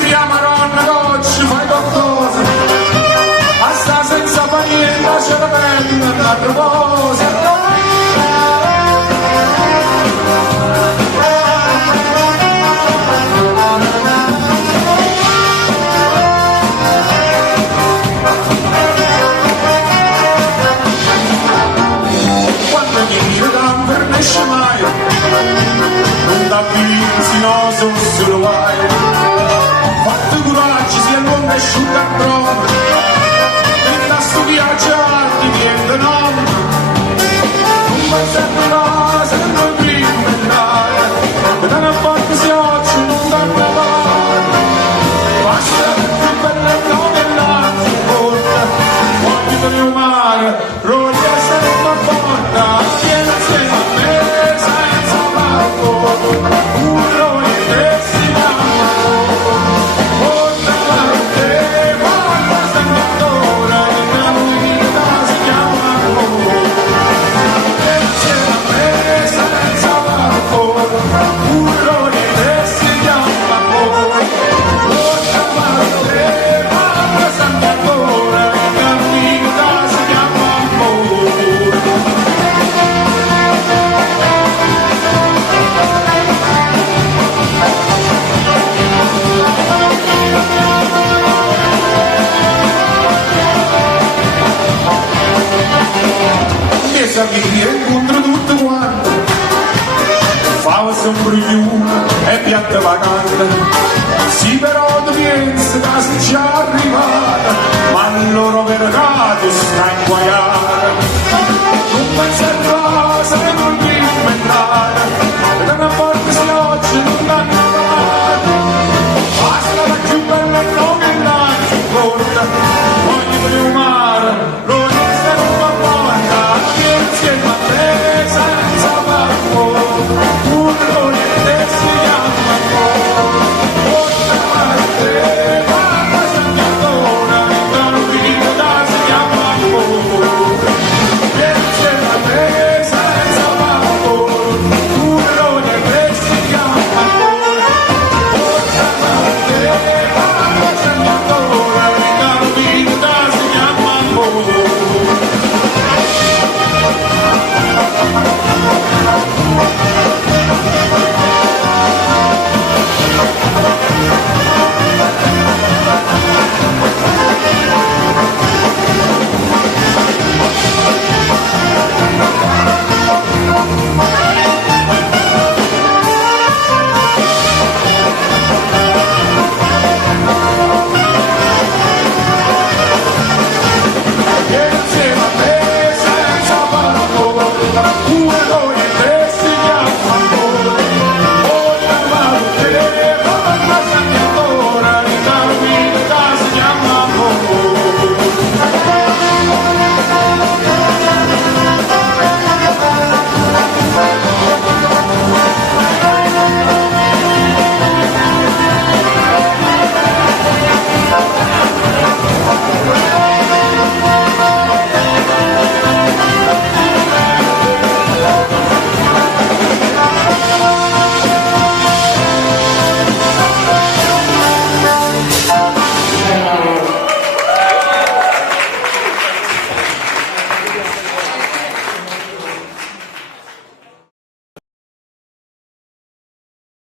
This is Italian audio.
Via Maronna Gocci, fai qualcosa, ma sta senza paniera, c'è la bella, la proposa. Quando mi vedam per ne scemai, non da pinzinoso se lo vai. Fatto coraggio, sia l'uomo asciutto a prova, e da sto viaggio avanti niente no. Non vai sempre là, sempre prima andare, e da una parte si oggi non da provare. Basta più bella e come l'altra porta, voglio per il mare, roglia sempre una porta, vieni insieme a me senza barco, un roglia che si chiama porta a te, guarda sempre ancora, che la vita si chiama vieni insieme a me senza barco, un roglia che si chiama porta a te, guarda sempre ancora, che la vita si chiama famiglia incontro tutto quanto, fava sempre una e piatta vacante, sì però tu pensi che sei già arrivata, ma il loro mercato sta inguaiato, non pensa